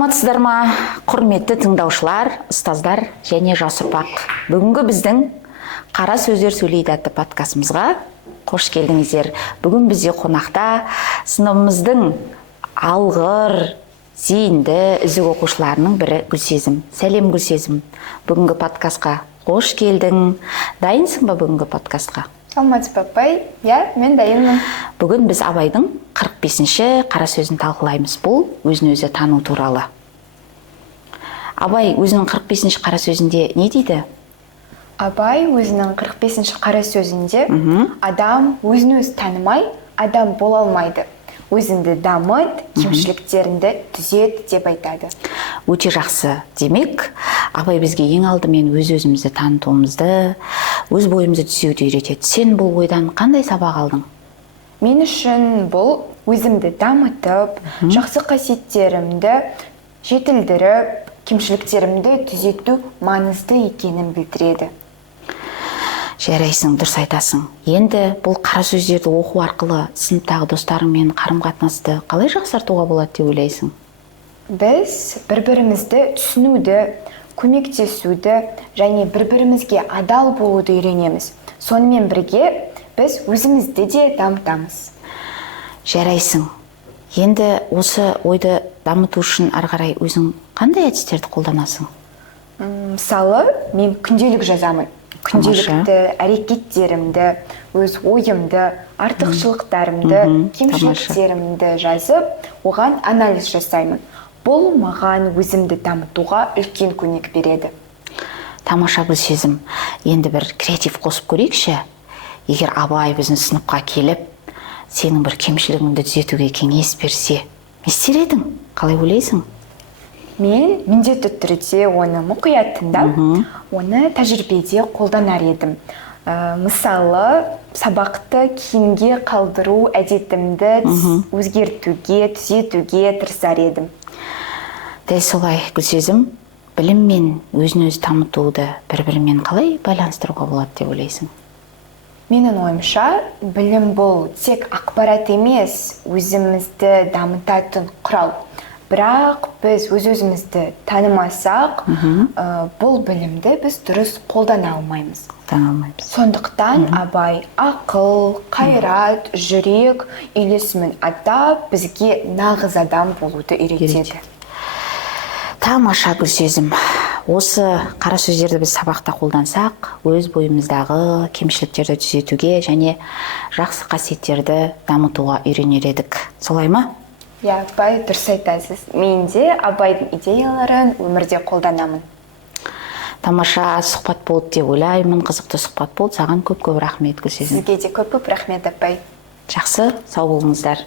Саламатсыздар ма, құрметті тыңдаушылар, ұстаздар және жас ұрпақ. Бүгінгі біздің Қара сөздер сөйлейді атты подкастымызға қош келдіңіздер. Бүгін бізде қонақта сыныбымыздың алғыр, зейінді, үздік оқушыларының бірі Гүлсезім. Сәлем Гүлсезім. Бүгінгі подкастқа қош келдің. Дайынсың ба бүгінгі подкастқа? Саламатсыз ба, апай? Мен дайынмын. Бүгін біз Абайдың 45-ші қара сөзін талқылаймыз. Бұл өзін өзі тану туралы. Абай өзінің 45-ші қара сөзінде не дейді? Абай өзінің 45-ші қара сөзінде адам өзін өзі танымай, адам бола алмайды. Өзіңді дамыт, кемшіліктеріңді түзет деп айтады. Өте жақсы. Демек, Абай бізге ең алдымен өз-өзімізді танытуымызды, өз бойымызды түзеуді үйретеді. Сен бұл ойдан қандай сабақ алдың? Мен үшін бұл өзімді дамытып, жақсы қасиеттерімді жетілдіріп, кемшіліктерімді түзету маңызды екенін білдіреді. Жарайсың, дұрыс айтасың. Енді бұл қара сөздерді оқу арқылы сыныптағы достарыңмен қарым-қатынасты қалай жақсартуға болады деп ойлайсың? Біз бір-бірімізді түсінуді, көмектесуді және бір-бірімізге адал болуды үйренеміз. Сонымен бірге біз өзімізді де дамытамыз. Жарайсың. Енді осы ойды дамыту үшін ары қарай өзің қандай әдістерді қолданасың? Мысалы, мен күнделік жазамын. Күнделікті әрекеттерімді, өз ойымды, артықшылықтарымды, кемшіліктерімді жазып, оған анализ жасаймын. Бұл маған өзімді дамытуға үлкен көмек береді. Тамаша Гүлсезім. Енді бір креатив қосып көрейікші. Егер Абай біздің сыныпқа келіп, сенің бір кемшілігіңді түзетуге кеңес берсе, не істер едің? Қалай ойлайсың? Мен міндетті түрде оны мұқият тыңдап, оны тәжірибеде қолданар едім. Мысалы, сабақты кейінге қалдыру әдетімді өзгертуге, түзетуге тырысар едім. Дәл солай, Гүлсезім, білім мен өзін-өзі дамытуды бір-бірімен қалай байланыстыруға болады деп ойлайсың? Менің ойымша, білім бұл тек ақпарат емес, өзімізді дамытатын құрал. Бірақ біз өз-өзімізді танымасақ, бұл білімді біз дұрыс қолдана алмаймыз. Сондықтан Абай ақыл, қайрат, жүрек үйлесімін атап, бізге нағыз адам болуды үйретеді. Тамаша Гүлсезім. Осы қара сөздерді біз сабақта қолдансақ, өз бойымыздағы кемшіліктерді түзетуге және жақсы қасиеттерді дамытуға үйренер едік. Солай ма? Апай, дұрыс айтасыз. Мен де Абайдың идеяларын өмірде қолданамын. Тамаша сұхбат болды деп ойлаймын, қызықты сұхбат болды. Саған көп-көп рахмет, Гүлсезім. Сізге де көп-көп рахмет, апай. Жақсы, сау болыңыздар.